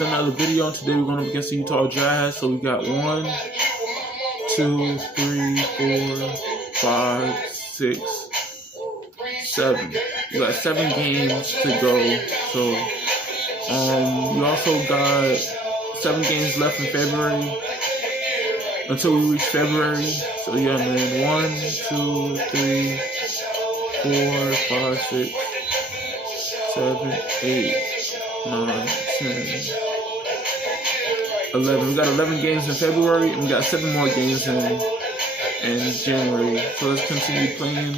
Another video, and today we're going up against the Utah Jazz. So we got 1, 2, 3, 4, 5, 6, 7. We got 7 games to go. So we also got 7 games left in February until we reach February. So yeah, man, 1, 2, 3, 4, 5, 6, 7, 8, 9, 10, 11. We got 11 games in February, and we got 7 more games in January. So let's continue playing.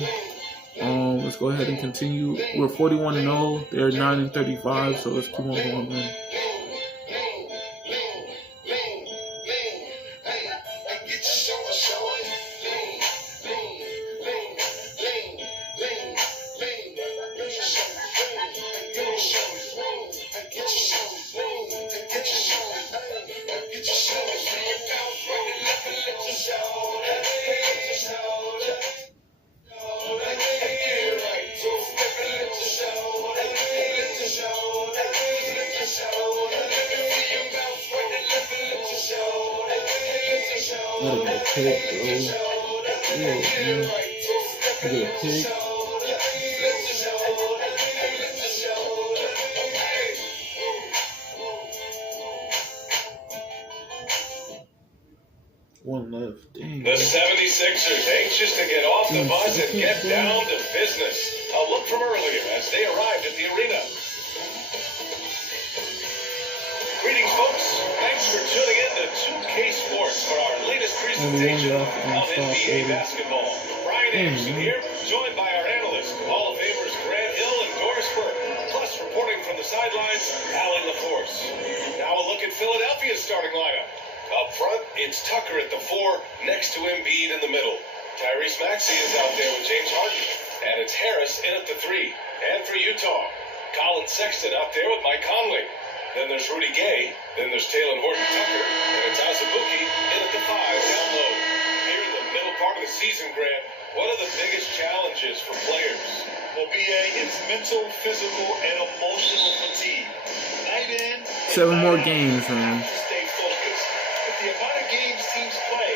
Let's go ahead and continue. We're 41-0. They're 9-35. So let's keep on going, man. What a pick, bro. Yeah, man. Look at a pick. One left. Dang. The 76ers anxious to get off the bus and get down to business. A look from earlier as they arrived at the arena. Greetings, folks. Thanks for tuning in to 2K Sports for our latest presentation on NBA basketball. Brian Anderson here, joined by our analysts, Hall of Famers Grant Hill and Doris Burke, plus reporting from the sidelines, Allen LaForce. Now a look at Philadelphia's starting lineup. Up front, it's Tucker at the 4, next to Embiid in the middle. Tyrese Maxey is out there with James Harden, and it's Harris in at the 3. And for Utah, Colin Sexton out there with Mike Conley. Then there's Rudy Gay, then there's Talen Horton-Tucker, and it's Azubuike in at the 5 down low. Here in the middle part of the season, Grant, what are the biggest challenges for players? Well, BA, it's mental, physical, and emotional fatigue. Night in, 7 more games, man. Stay focused. But the amount of games teams play,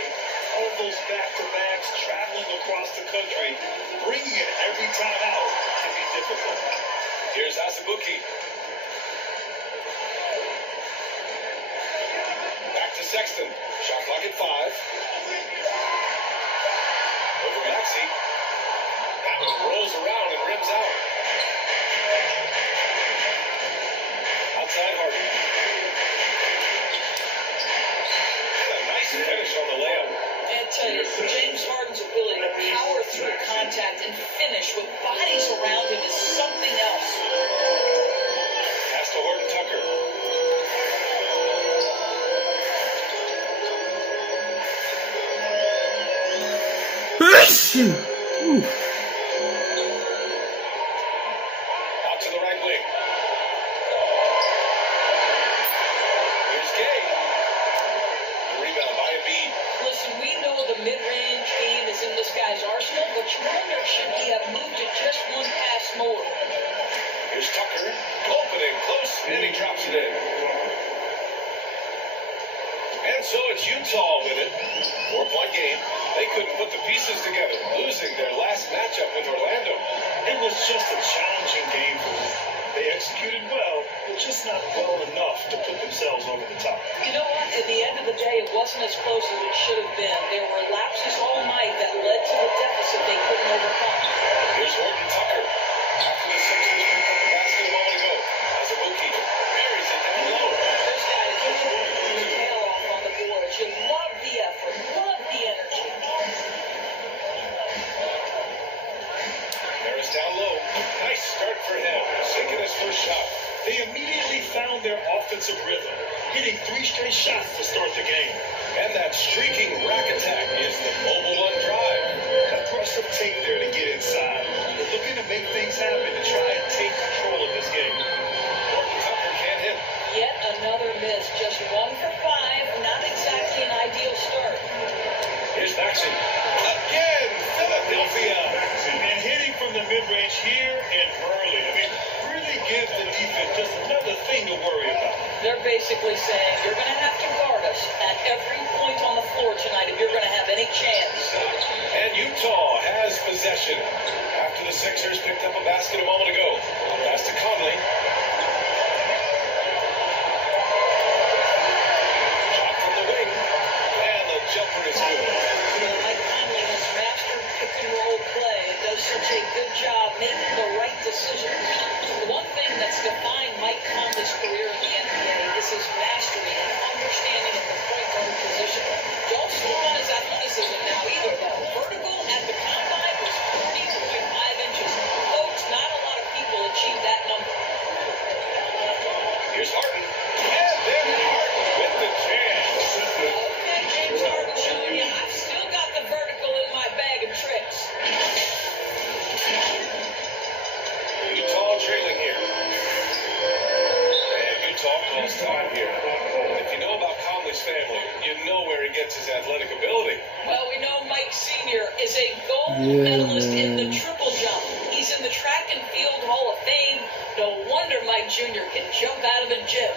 all of those back-to-backs, traveling across the country, bringing it every time out can be difficult. Here's Azubuike. Sexton, shot clock at 5. Over Maxey. That one rolls around and rims out. Outside Harden. A nice finish on the layup. And tell you, James Harden's ability to power through contact and finish with bodies around him is something else. Pass to Horton-Tucker. Out to the right wing. Here's Gay. The rebound by Embiid. Listen, we know the mid-range game is in this guy's arsenal, but you wonder, should he have moved it just one pass more? Here's Tucker. Opening close, and he drops it in. And so it's Utah with it. 4-point game. They couldn't put the pieces together, losing their last matchup with Orlando. It was just a challenging game for them. They executed well, but just not well enough to put themselves over the top. You know what? At the end of the day, it wasn't as close as it should have been. There were lapses all night that led to the deficit they couldn't overcome. Here's Horton-Tucker. After the Sixers picked up the basketball to go. Azubuike buries it down low. This guy is just working his tail off on the boards. You love the effort, love the energy. Harris down low. Nice start for him. Sinking his first shot. They immediately found their offensive rhythm, hitting 3 straight shots to start the game. And that streaking rack attack is the mobile on drive. Aggressive take there to get inside. They're looking to make things happen to try and take control of this game. Horton-Tucker can't hit. Yet another miss. Just 1 for 5. Not exactly an ideal start. Here's Maxey. Again, Philadelphia. And hitting from the mid-range here and early. I mean, really gives the defense just another thing to worry about. They're basically saying you're going to have to guard us at every point on the floor tonight if you're going to have any chance. And Utah has possession after the Sixers picked up a basket a moment ago. Pass to Conley. Shot from the wing. And the jumper is good. Mike Conley has mastered pick and roll play and does such a good job making the right decisions. The one thing that's defined Mike Conley's career in the NBA is his mastery and understanding of the point guard position. Don't sleep on his athleticism now either, though. Vertical at the combine was 40.5 inches. Folks, not a lot of people achieve that number. Here's Harden. And then Harden with the chance. Okay, James Harden showing you I've still got the vertical in my bag of tricks. Utah trailing here. And Utah calls time here. If you know about Conley's family, you know where he gets his athletic ability. Well, we know Mike Sr. is a gold medalist in the triple jump. He's in the track and field Hall of Fame. No wonder Mike Jr. can jump out of the gym.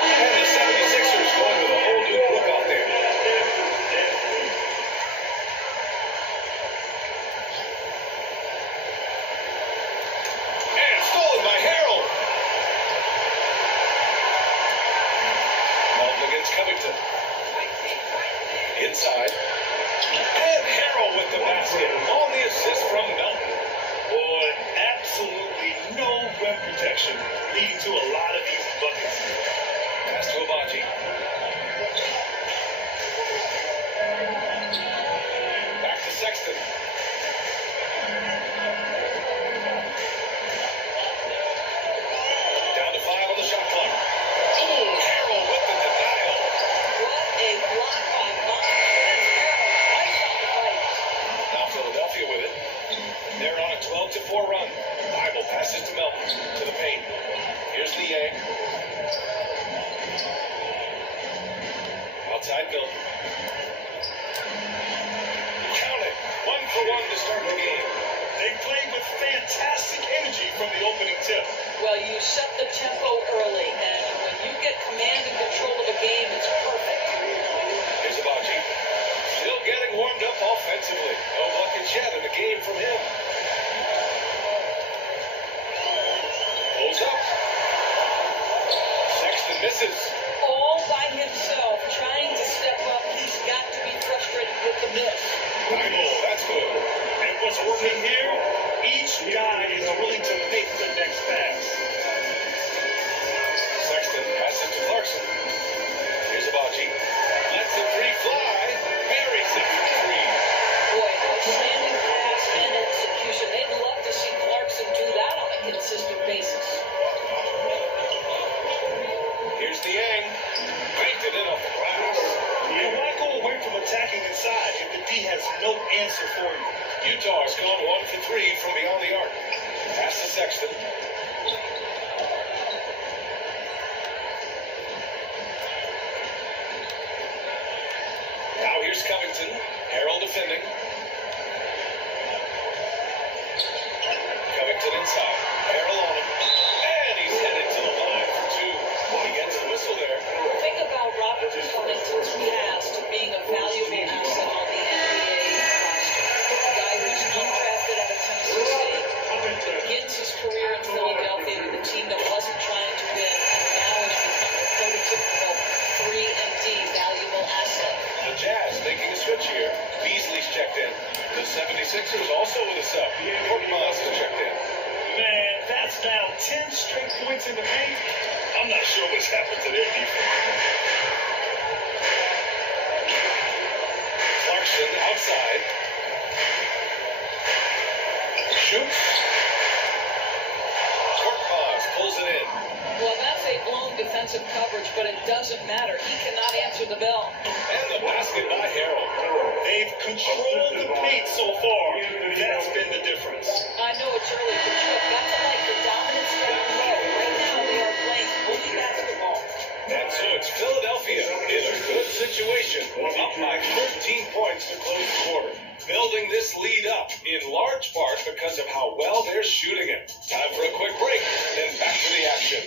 And the 76ers going with a whole new group out there. And stolen by Harrell. Melton against Covington. Inside. And Harrell with the basket. On the assist from Melton. Boy, absolutely no rim protection, leading to a lot of easy buckets. Pass to Abaji. Back to Sexton. Down to 5 on the shot clock. Oh, Harrell with the denial. What a block by Montrezl Harrell. Twice on the fight. Now Philadelphia with it. They're on a 12-4 run. Bible passes to Melton to the paint. Here's Niang. Outside Milton. Count it. 1 for 1 to start the game. They played with fantastic energy from the opening tip. Well, you set the tempo early, and when you get command and control of a game, it's perfect. Here's Abaji. Still getting warmed up offensively. No buckets yet in the game from him. Pulls up. Sexton misses. All by himself, trying to step up. He's got to be frustrated with the miss. Bible, that's good. And what's working here, each guy is willing to make the next pass. Sexton passes to Clarkson. Here's Abaji. Lets the three fly. Buries it for 3. Boy, outstanding pass and execution. They'd love to see Clarkson do that on a consistent basis. Here's Niang. Banked it in off the glass. And why go away from attacking inside if the D has no answer for you? Utah has gone 1 for 3 from beyond the arc. Pass to Sexton. Now here's Covington. Harrell defending. Covington inside. Harrell on him. And he's headed to the line for 2. He gets the whistle there. Think about Robert Covington's pass to being a valuable asset on the NBA roster. A guy who's undrafted out of Tennessee State, begins his career in Philadelphia with a team that wasn't trying to win, and now has become a prototypical 3-and-D valuable asset. The Jazz making a switch here. Beasley's checked in. The 76ers also with a sub. Korkmaz has checked in. Man, that's now 10 straight points in the paint. I'm not sure what's happened to their defense. Clarkson outside. Shoots. Korkmaz pulls it in. Well, that's a blown defensive coverage, but it doesn't matter. He cannot answer the bell. And the basket by Harrell. They've controlled the paint so far. That's been the difference. I know it's early, but you have got to like the dominance down low. Right now, they are playing bully basketball. It's Philadelphia in a good situation, up by 13 points to close the quarter. Building this lead up in large part because of how well they're shooting it. Time for a quick break, then back to the action.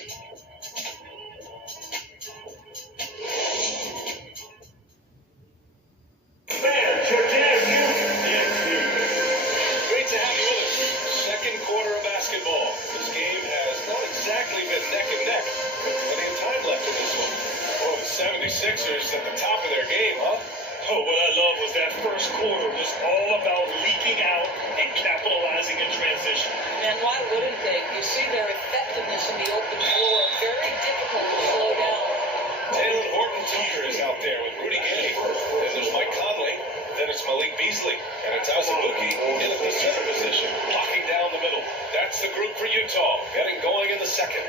Great to have you with us. Second quarter of basketball. This game has not exactly been neck and neck, but plenty of time left in this one. Oh, the 76ers at the top of their game, huh? Oh, what I love was that first quarter was all about leaking out and capitalizing in transition. And why wouldn't they? You see their effectiveness in the open floor. Very difficult to slow down. Taylor Horton-Tucker is out there with Rudy Gay. Then there's Mike Conley. Then it's Malik Beasley. And it's Azubuike in at the center position, locking down the middle. That's the group for Utah, getting going in the second.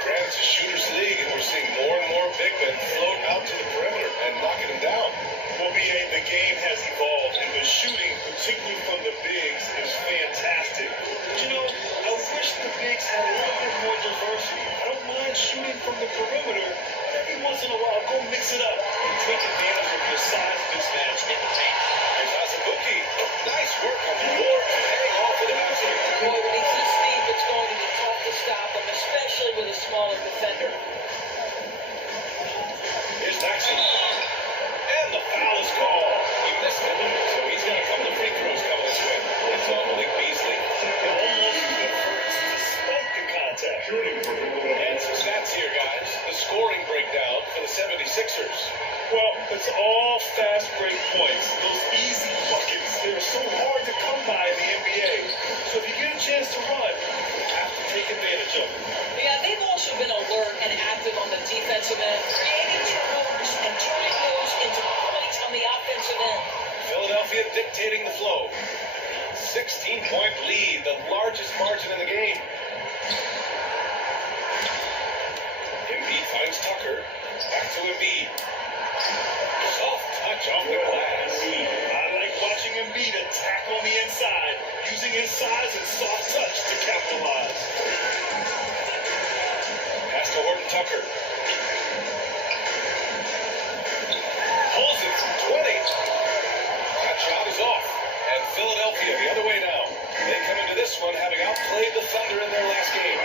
France is shooters league, and we're seeing more and more big men floating out to the perimeter and knocking them down. Well, B.A., the game has evolved, and the shooting, particularly from the bigs, is fantastic. But, you know, I wish the bigs had a little bit more diversity. I don't mind shooting from the perimeter, but every once in a while, go mix it up and take advantage of your size mismatch in the paint. Here's Azubuike. Nice work on the board, paying off for the basket. Boy, when he's this deep, it's going to be tough to stop him, especially with a smaller defender. Here's Maxey. And the foul is called. He missed it, so he's got a couple of free throws coming this way. It's on Malik Beasley. Almost converts despite the contact. And some stats here, guys. The scoring breakdown for the 76ers. Well, it's all fast break points. Those easy buckets, they're so hard to come by in the NBA. So if you get a chance to run, you have to take advantage of it. Yeah, they've also been alert and active on the defensive end, creating turnovers and turning those into points on the offensive end. Philadelphia dictating the flow. 16-point lead, the largest margin in the game. Embiid finds Tucker. Back to Embiid. Soft touch off the glass. I like watching Embiid attack on the inside, using his size and soft touch to capitalize. Pass to Horton-Tucker. Pulls it from 20. That shot is off. And Philadelphia the other way now. They come into this one having outplayed the Thunder in their last game.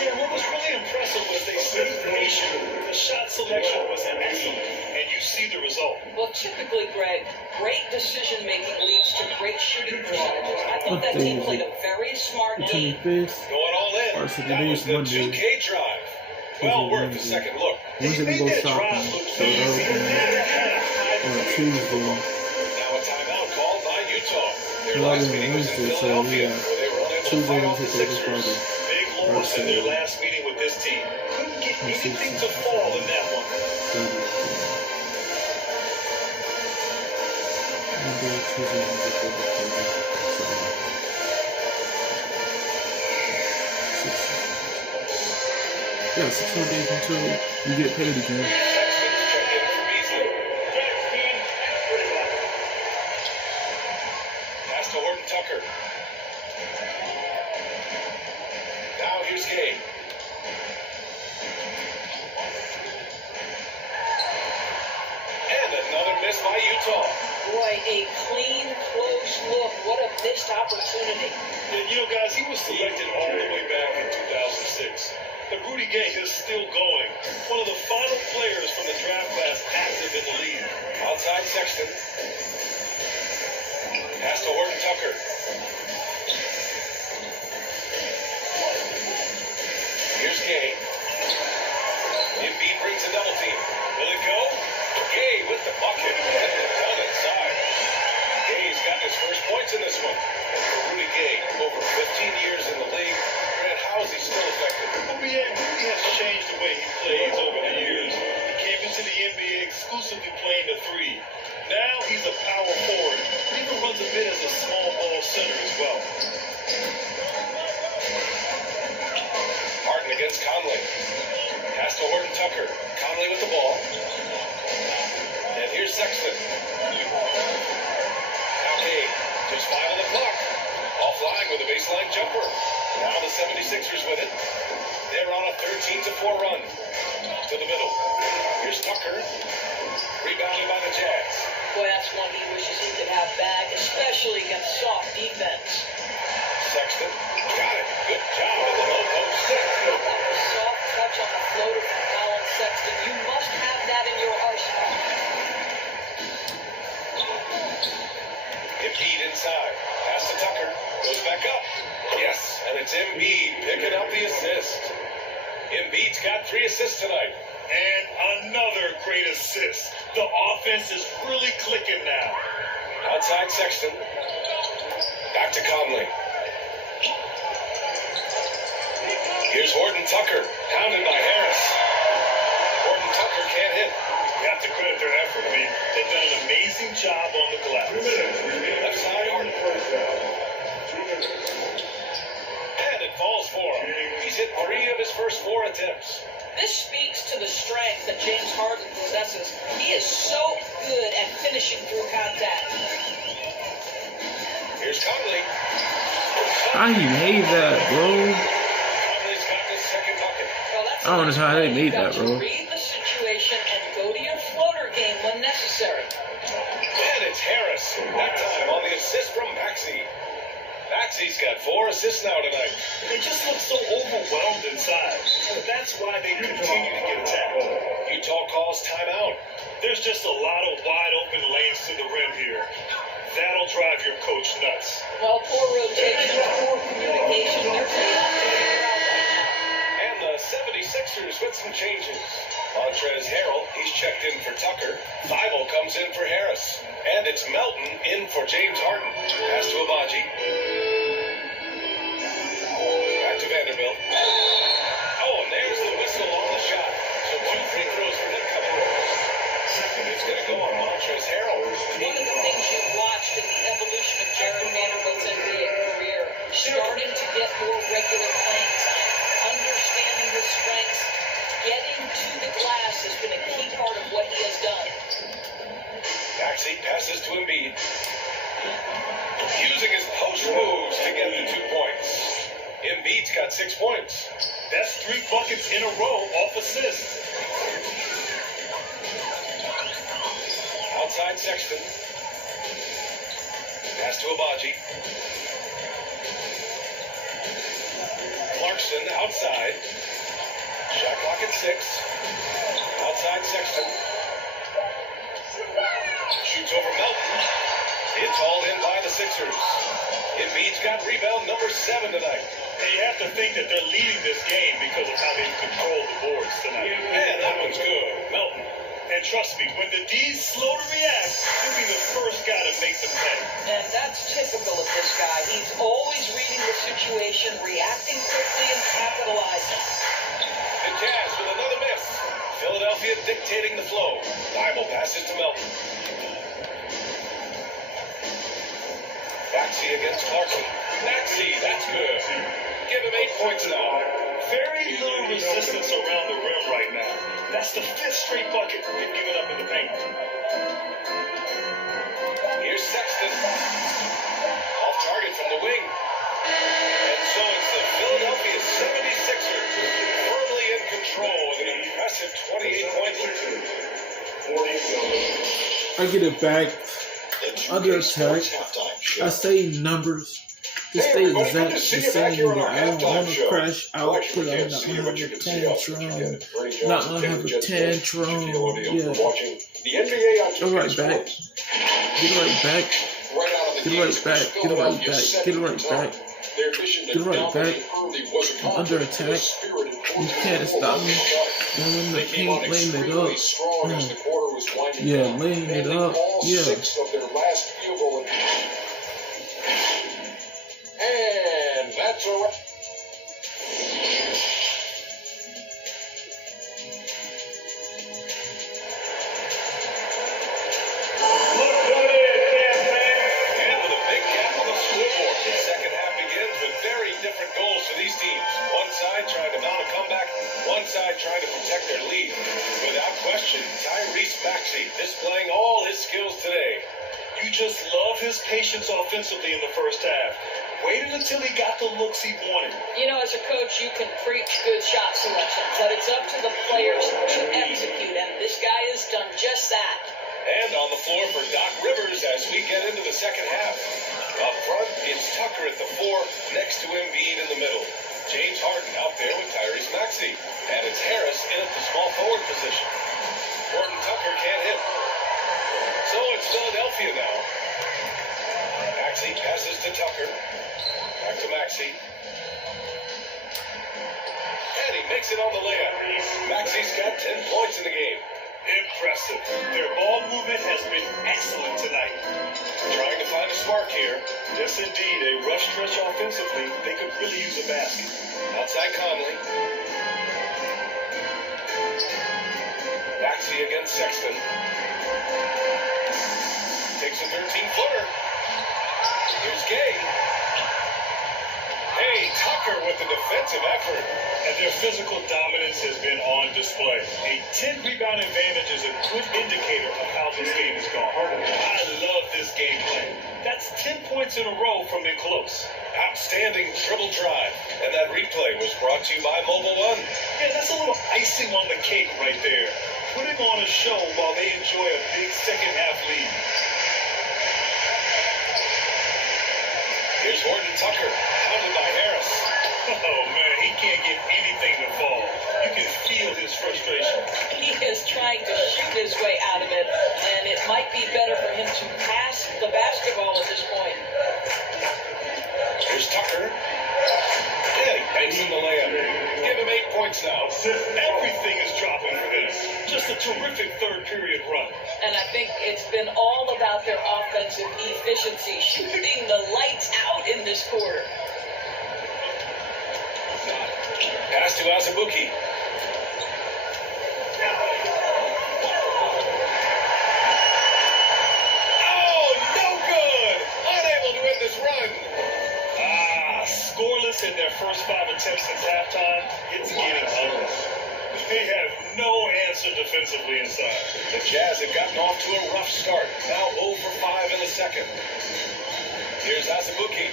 Yeah, what was really impressive was they stayed patient. The shot selection was excellent, and you see the result. Well, typically, Greg, great decision-making leads to great shooting percentages. I think that team played a very smart game. Going all in. That was the 2K drive. Well worth a second look. Wednesday we go shopping, so Tuesday. Now a timeout called by Utah. Their Well, last meeting was in Wednesday, so Philadelphia, yeah. where they were unable to Tuesday fight we off the take over Sixers. Friday. Big loss in their last meeting with this team. Couldn't get anything to fall in that one. Monday, Tuesday, Wednesday, Thursday, Friday, Saturday. Yeah, 6 more days until you get paid again. Sexton's checked in for Beasley. Pass to Horton-Tucker. Now here's Gay. And another miss by Utah. Boy, a clean, close look. What a missed opportunity. You know, guys, he was selected all the way back in 2006. But Rudy Gay is still going. One of the final players from the draft class active in the league. Outside Sexton. Pass to Horton-Tucker. Here's Gay. Embiid brings a double team. Will it go? Gay with the bucket. And down inside. Gay's got his first points in this one. And for Rudy Gay, over 15 years in the league, Grant, how is he still effective? Rudy has changed the way he plays over the years. He came into the NBA exclusively playing the three. Now he's a power forward. He even runs a bit as a small ball center as well. Harden against Conley. Pass to Horton-Tucker. Conley with the ball. And here's Sexton. Now Gay. Just 5 on the clock. Offline with a baseline jumper. Now the 76ers with it. They're on a 13-4 run. To the middle. Here's especially against soft defense. Sexton got it. Good job in the low post. That was soft touch on the floater from Colin Sexton. You must have that in your arsenal. Embiid inside. Pass to Tucker. Goes back up. Yes, and it's Embiid picking up the assist. Embiid's got 3 assists tonight. And another great assist. The offense is really clicking now. Outside Sexton. Back to Conley. Here's Horton Tucker. Pounded by Harris. Horton Tucker can't hit. You have to credit their effort. I mean, they've done an amazing job on the glass. Left side Horton. And it falls for him. He's hit 3 of his first 4 attempts. This speaks to the strength that James Harden possesses. He is so good at finishing through contact. Here's Conley. I hate that, bro. Conley's got his second bucket. Well, that's I don't know how they made You've got that, bro. to read the situation and go to your floater game when necessary. And it's Harris. That time on the assist from Maxey. Maxey's got 4 assists now tonight. They just look so overwhelmed inside. That's why they continue to get attacked. Utah calls timeout. There's just a lot of wide open lanes to the rim here. That'll drive your coach nuts. Well, poor rotation, poor communication. They're not figuring it out right now. And the 76ers with some changes. Montrezl Harrell, he's checked in for Tucker. Thibault comes in for Harris. And it's Melton in for James Harden. Pass to Abaji. Back to Vanderbilt. Oh, and there's the whistle on the shot. So 2 free throws for him coming. It's going to go on Montrezl Harrell. One of the things you've watched in the evolution of Jared Vanderbilt's NBA career, starting to get more regular playing time, understanding his strengths, getting to the glass has been a key part of what he has done. Maxey passes to Embiid. Using his post moves to get the 2 points. Embiid's got 6 points. That's 3 buckets in a row off assists. Outside Sexton. Pass to Abaji. Clarkson outside. Shot clock at 6. Outside Sexton. Shoots over Melton. It's hauled in by the Sixers. Embiid's got rebound number 7 tonight. And you have to think that they're leading this game because of how they've controlled the boards tonight. And that one's good. Melton. And trust me, when the D's slow to react, he'll be the first guy to make them pay. And that's typical of this guy. He's always reading the situation, reacting quickly, and capitalizing. The Jazz with another miss. Philadelphia dictating the flow. Thibault passes to Melton. Maxey against Clarkson. Maxey, that's good. Give him 8 points now. Very little resistance around the rim right now. That's the 5th straight bucket they've given up in the paint. Here's Sexton. Off target from the wing. And so it's the Philadelphia 76ers firmly in control with an impressive 28-point lead. I get it back. Under attack. I say numbers. To stay exact, the same, but I don't want to crash out because I'm not going to have a tantrum. Not going to have a tantrum. Yeah. Get right back. Get right back. Get right back. Get right back. Get right back. Get right back. I'm under attack. You can't stop me. I'm in the paint, laying it up. Yeah, laying it up. Yeah. And that's a wrap. And with a big gap on the scoreboard, the second half begins with very different goals for these teams. One side trying to mount a comeback, one side trying to protect their lead. Without question, Tyrese Maxey displaying all his skills today. You just love his patience offensively in the first half. Waited until he got the looks he wanted. You know, as a coach, you can preach good shot selection, but it's up to the players to execute, and this guy has done just that. And on the floor for Doc Rivers, numbers as we get into the second half. Up front, it's Tucker at the 4, next to Embiid in the middle. James Harden out there with Tyrese Maxey. And it's Harris in at the small forward position. Horton Tucker can't hit. So it's Philadelphia now. Maxey passes to Tucker. Back to Maxey. And he makes it on the layup. Maxey's got 10 points in the game. Impressive. Their ball movement has been excellent tonight. Trying to find a spark here. Yes, indeed. A rough stretch offensively. They could really use a basket. Outside Conley. Maxey against Sexton. Takes a 13-footer. Here's Gay. Hey, Tucker with the defensive effort. And their physical dominance has been on display. A 10-rebound advantage is a good indicator of how this game has gone. I love this game plan. That's 10 points in a row from in close. Outstanding dribble drive. And that replay was brought to you by Mobile One. Yeah, that's a little icing on the cake right there. Putting on a show while they enjoy a big second-half lead. Here's Horton Tucker, pounded by Harris. Oh, man, he can't get anything to fall. You can feel his frustration. He is trying to shoot his way out of it, and it might be better for him to pass the basketball at this point. Here's Tucker. And he banks in the layup. Give him 8 points now. Everything is dropping for this. Just a terrific third-period run. And I think it's been all about their offensive efficiency, shooting the lights out in this quarter. Pass to Azubuike. Oh, no good! Unable to end this run. Scoreless in their first 5 attempts since halftime. It's getting ugly. They have no answer defensively inside. The Jazz have gotten off to a rough start. Now 0 for 5 in the second. Here's Azubuike.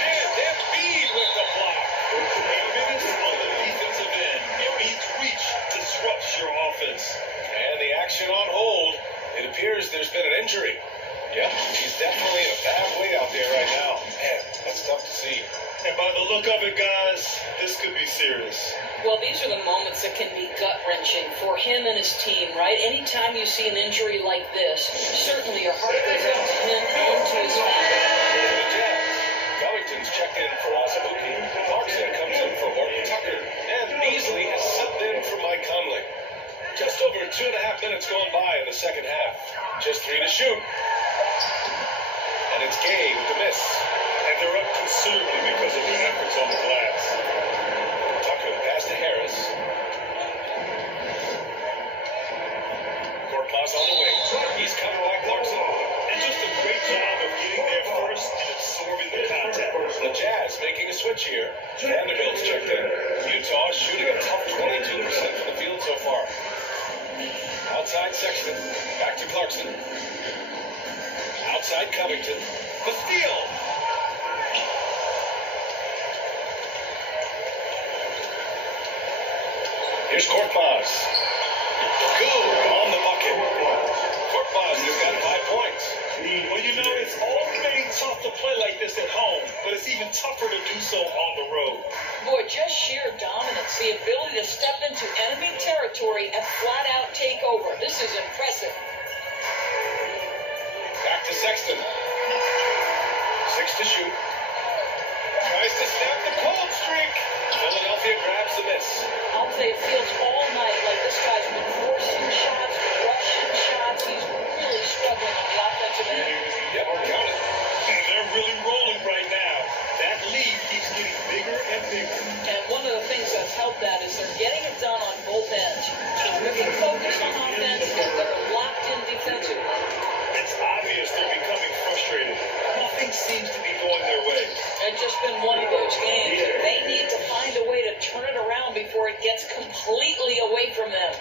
And Embiid with the block. A minute on the defensive end. Embiid's reach disrupts your offense. And the action on hold. It appears there's been an injury. Yep, he's definitely in a bad way out there right now. Man, that's tough to see. And by the look of it, guys, this could be serious. Well, these are the moments that can be gut-wrenching for him and his team, right? Anytime you see an injury like this, certainly your heart goes out to him and to his family. The Jazz. Covington's checked in for Azubuike. Clarkson comes in for Horton Tucker. And Beasley is subbed in for Mike Conley. Just over 2.5 minutes gone by in the second half. Just 3 to shoot. And it's Gay with the miss. And they're up considerably because of their efforts on the glass. Tucker pass to Harris. Korkmaz on the wing. He's covered by Clarkson. And just a great job of getting there first and absorbing the contact. The Jazz making a switch here. Vanderbilt's checked in. Utah shooting a tough 22% from the field so far. Outside Sexton. Back to Clarkson. Outside Covington. The steal. Here's Korkmaz. Good on the bucket. Korkmaz has got 5 points. Well, you know, it's already tough to play like this at home, but it's even tougher to do so on the road. Boy, just sheer dominance, the ability to step into enemy territory and flat out take over. This is impressive. Back to Sexton. 6 to shoot. Tries to snap the cold streak. Philadelphia grabs the miss. I'll say it feels all night like this guy's been forcing shots, rushing shots. He's really struggling on the offensive end. Yep, count it. And they're really rolling right now. That lead keeps getting bigger and bigger. And one of the things that's helped that is they're getting it done on both ends. Terrific focus on offense, but they're locked in defensively. It's obvious they're becoming frustrated. Nothing seems to be going their way. It's just been one of those games. They need to find a way to turn it around before it gets completely away from them.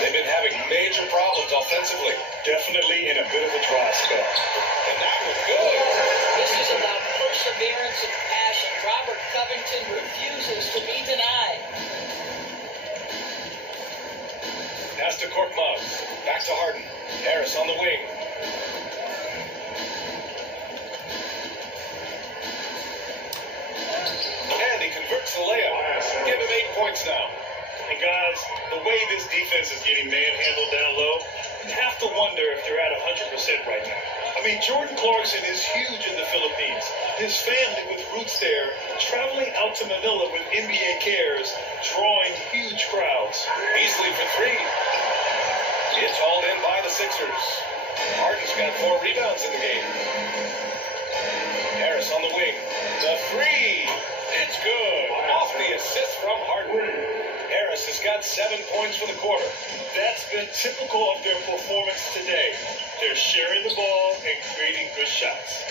They've been having major problems offensively. Definitely in a bit of a dry spell. And that was good. This is about perseverance and passion. Robert Covington refuses Pass to Korkmaz. Back to Harden. Harris on the wing. And he converts the layup. Give him 8 points now. And guys, the way this defense is getting manhandled down low, you have to wonder if they're at 100% right now. I mean, Jordan Clarkson is huge in the Philippines. His family with roots there, traveling out to Manila with NBA cares, drawing huge crowds. Beasley for three. It's hauled in by the Sixers. Harden's got 4 rebounds in the game. Harris on the wing. The three. It's good. Off the assist from Harden. Harris has got 7 points for the quarter. That's been typical of their performance today. They're sharing the ball and creating good shots.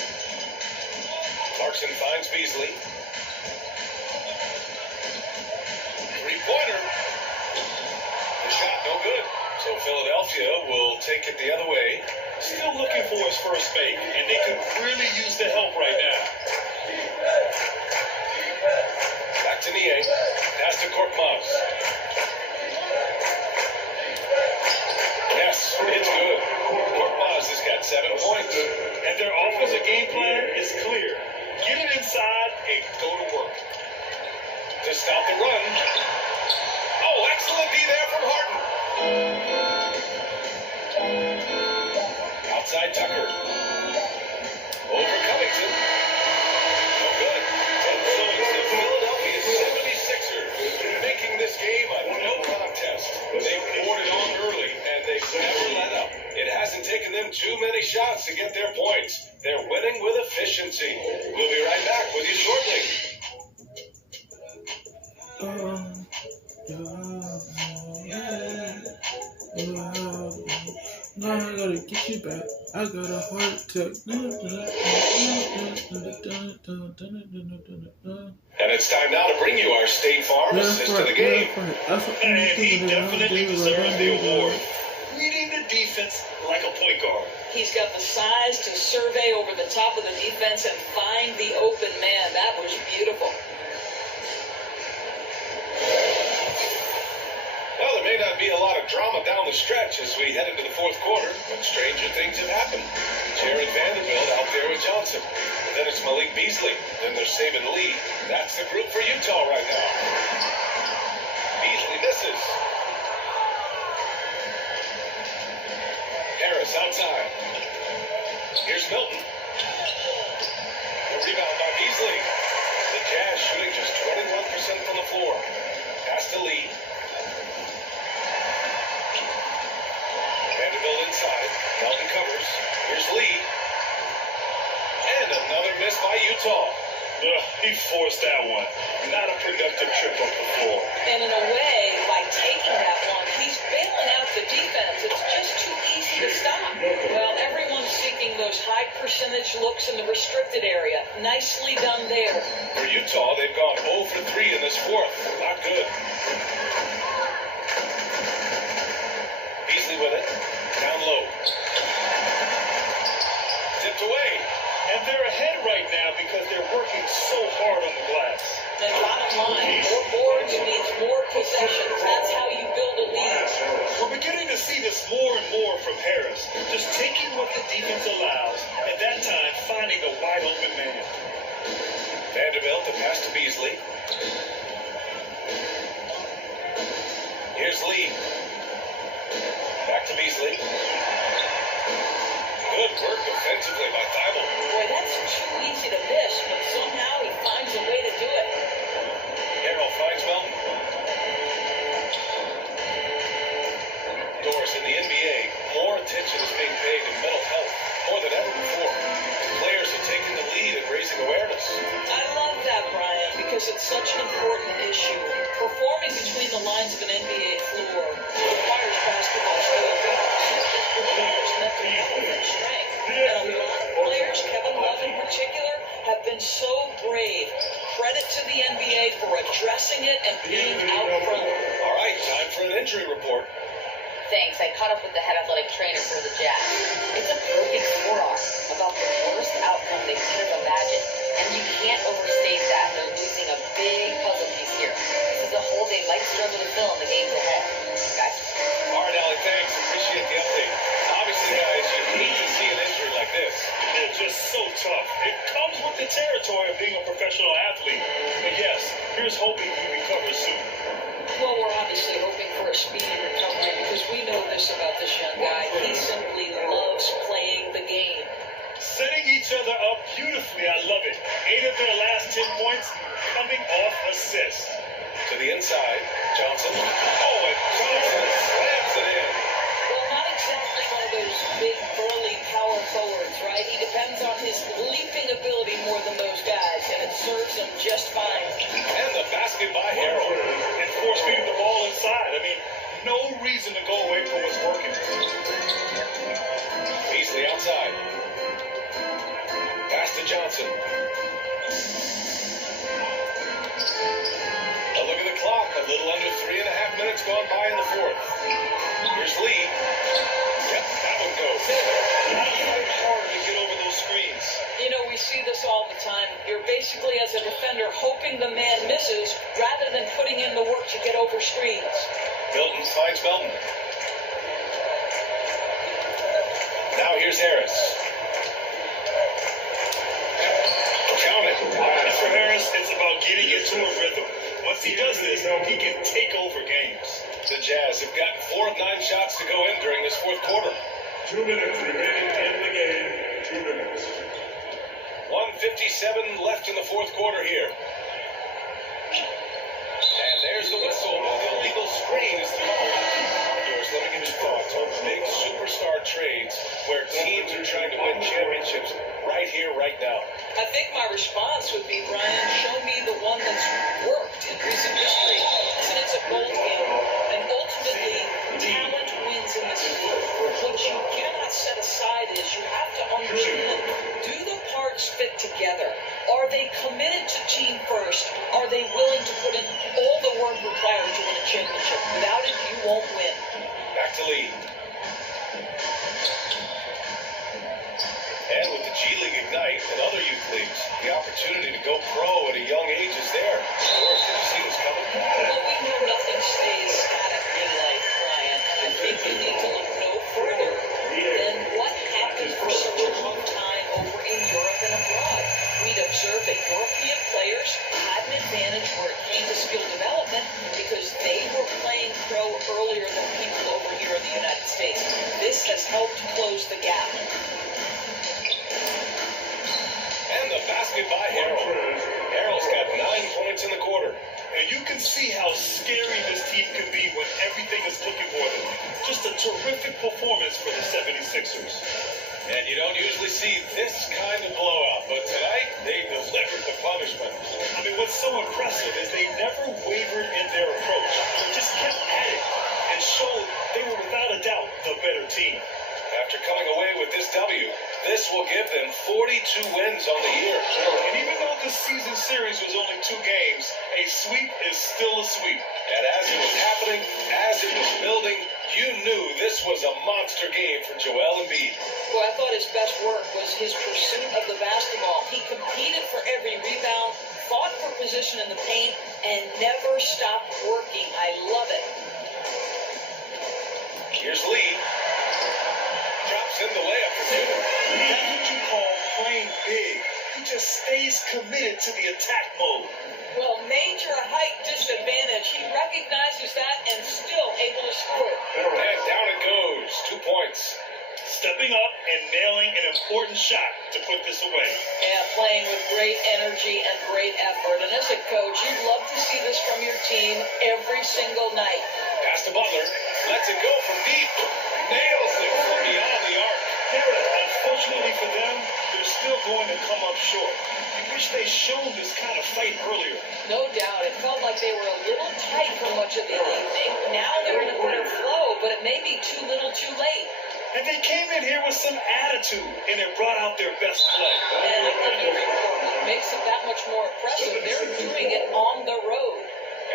Clarkson finds Beasley. Three-pointer. The shot no good. So Philadelphia will take it the other way. Still looking for his first fake, and they could really use the help right now. Back to Nie. Pass to Korkmaz. Yes, it's good. Korkmaz has got 7 points. And their offensive game plan is clear. Get it inside and go to work. To stop the run. Oh, excellent D there from Harden. Outside Tucker. Over Covington. No good. And so it's the Philadelphia 76ers making this game a no contest. They poured it on early, and they've never let up. It hasn't taken them too many shots to get their points. They're winning with efficiency. We'll be right back with you shortly. No, I gotta get you back. I got a heart attack. And it's time now to bring you our State Farm assist to the game. And he definitely deserves the award. Reading the defense like a point guard. He's got the size to survey over the top of the defense and find the open man. That was beautiful. Well, there may not be a lot of drama down the stretch as we head into the fourth quarter, but stranger things have happened. Jared Vanderbilt out there with Johnson. Then it's Malik Beasley. Then there's Saban Lee. That's the group for Utah right now. Beasley misses. Harris outside. Here's Milton. The rebound by Beasley. The Jazz shooting just 21% from the floor. Pass to Lee. Vanderbilt inside. Melton covers. Here's Lee. And another miss by Utah. He forced that one. Not a productive trip up the floor. And in a way, by taking that one, he's bailing out the defense. It's just too easy to stop. Well, everyone's seeking those high percentage looks in the restricted area. Nicely done there. For Utah, they've gone 0 for 3 in this fourth. Not good. Beasley with it. Down low. Tipped away. And they're ahead right now because they're working so hard on the glass. And bottom line, more boards means more possessions. That's how you build a lead. We're beginning to see this more and more from Harris. Just taking what the defense allows, and that time finding the wide open man. Vanderbilt to pass to Beasley. Here's Lee. Back to Beasley. Good work defensively by Thibault. Boy, that's too easy to miss, but somehow he finds a way to do it. Harrell finds Melton. Doris, in the NBA, more attention is being paid to mental health more than ever before. Players are taking the lead in raising awareness. I love that, Brian, because it's such an important issue. Performing between the lines of an NBA floor requires basketball skills, players, mental health, and strength. And a lot of players, Kevin Love in particular, have been so brave. Credit to the NBA for addressing it and being out front. All right, time for an injury report. Thanks. I caught up with the head athletic trainer for the Jazz. It's a broken forearm, about the worst outcome they could have imagined. And you can't overstate that. They're losing a big puzzle piece here. This is a hole they might struggle to fill in the games ahead. Guys? All right, Allie, territory of being a professional athlete. But yes, here's hoping he recovers soon. Well, we're obviously hoping for a speedy recovery because we know this about this young guy. He simply loves playing the game. Setting each other up beautifully. I love it. 8 of their last 10 points coming off assists. To the inside, Johnson. Oh, and Johnson slams it in. Well, not exactly one of those big, burly power forwards, right? He depends on his leaping ability more than those guys, and it serves him just fine. And the basket by Harold. And force feeding the ball inside. I mean, no reason to go away from what's working. Beasley outside. Pass to Johnson. A look at the clock. A little under 3.5 minutes gone by in the fourth. Here's Lee. Yep, that one goes. Gotta fight harder to get over those screens. You know, we see this all the time. You're basically, as a defender, hoping the man misses rather than putting in the work to get over screens. Milton finds Melton. Now here's Harris. Count it. And for Harris, it's about getting into a rhythm. Once he does this, he can take over games. The Jazz have gotten 4 of 9 shots to go in during this fourth quarter. 2 minutes remaining in the game. 2 minutes. 1:57 left in the fourth quarter here. And there's the whistle. The illegal screen is thrown. Yours, let me give you thoughts on big superstar trades where teams are trying to win championships right here, right now. I think my response would be, Brian, show me the one that's worked in recent history. And it's a gold game. And ultimately, talent wins in this league. What you cannot set aside is you have to understand, do the parts fit together? Are they committed to team first? Are they willing to put in all the work required to win a championship? Without it, you won't win. Back to Lee. And with the G League Ignite and other youth leagues, the opportunity to go pro at a young age is there. Sure, did you see this coming? Well, we know nothing stays static in life, Brian. I think you need to look no further than what happened for such a long time over in Europe and abroad. We'd observe that European players had an advantage where it came to skill development because they were playing pro earlier than people over here in the United States. This has helped close the gap. And the basket by Harold. Harold's got 9 points in the quarter. And you can see how scary this team can be when everything is clicking for them. Just a terrific performance for the 76ers. And you don't usually see this kind of blowout, but tonight they delivered the punishment. I mean, what's so impressive is they never wavered in their approach. They just kept at it and showed they were without a doubt the better team. After coming away with this W, this will give them 42 wins on the year. And even though the season series was only 2 games, a sweep is still a sweep. And as it was happening, as it was building, you knew this was a monster game for Joel Embiid. Well, I thought his best work was his pursuit of the basketball. He competed for every rebound, fought for position in the paint, and never stopped working. I love it. Here's Lee. Drops in the layup for 2. That's what you call playing big. He just stays committed to the attack mode. Well, major height disadvantage. He recognizes that and still able to score. And down it goes. 2 points. Stepping up and nailing an important shot to put this away. And playing with great energy and great effort. And as a coach, you'd love to see this from your team every single night. Pass to Butler. Lets it go from deep. Nails it from beyond the arc. Unfortunately for them, they're still going to come up short. I wish they showed this kind of fight earlier. No doubt. It felt like they were a little tight for much of the evening. Now they're in a better flow, but it may be too little too late. And they came in here with some attitude, and it brought out their best play. And I couldn't agree more. What makes it that much more impressive, they're doing it on the road.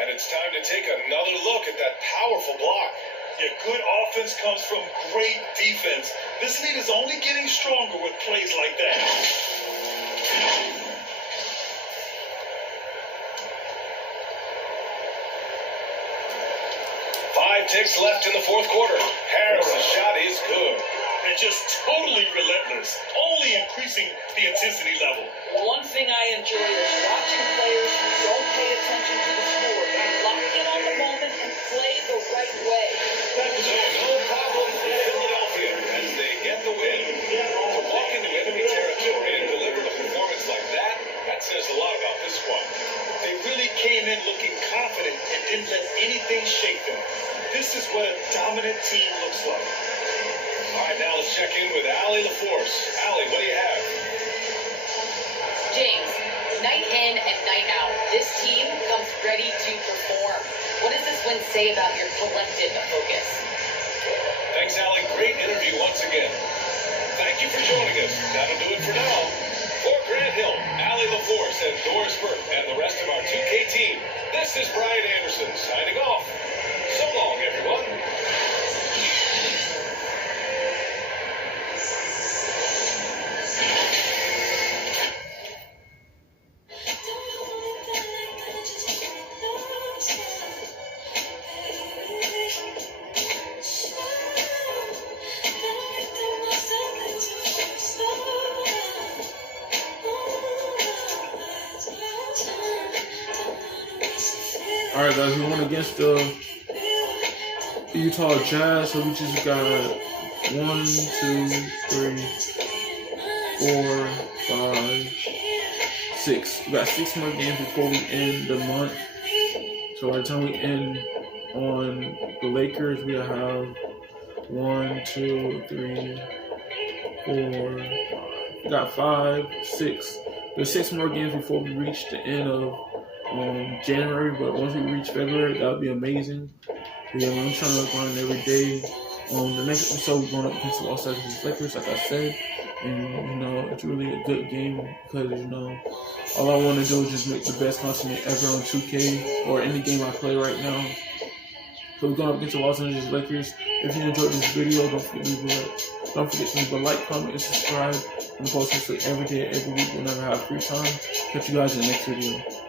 And it's time to take another look at that powerful block. Yeah, good offense comes from great defense. This lead is only getting stronger with plays like that. 5 ticks left in the fourth quarter. Harris' shot is good. and just totally relentless, only increasing the intensity level. One thing I enjoy is watching players who don't pay attention to the score. They lock in on the moment and play the right way. So no problem for Philadelphia as they get the win. To walk into enemy territory and deliver a performance like that, that says a lot about this squad. They really came in looking confident and didn't let anything shake them. This is what a dominant team looks like. All right, now let's check in with Allie LaForce. Allie, what do you have? James, night in and night out, this team comes ready to perform. What does this win say about your collective focus? Thanks, Allie. Great interview once again. Thank you for joining us. That'll do it for now. For Grant Hill, Allie LaForce, and Doris Burke, and the rest of our 2K team, this is Brian Anderson signing off. So long, everyone. All right, guys, we won against the Utah Jazz, so we just got 1, 2, 3, 4, 5, 6. We got 6 more games before we end the month. So by the time we end on the Lakers, we have 1, 2, 3, 4, 5. We got 5, 6. There's 6 more games before we reach the end of January, but once we reach February, that would be amazing. Yeah, I'm trying to grind every day. The next episode, we're going up against the Los Angeles Lakers, like I said. And, it's really a good game because, all I want to do is just make the best content ever on 2K or any game I play right now. So we're going up against the Los Angeles Lakers. If you enjoyed this video, don't forget to leave a like, comment, and subscribe. And post this every day, every week whenever I have free time. Catch you guys in the next video.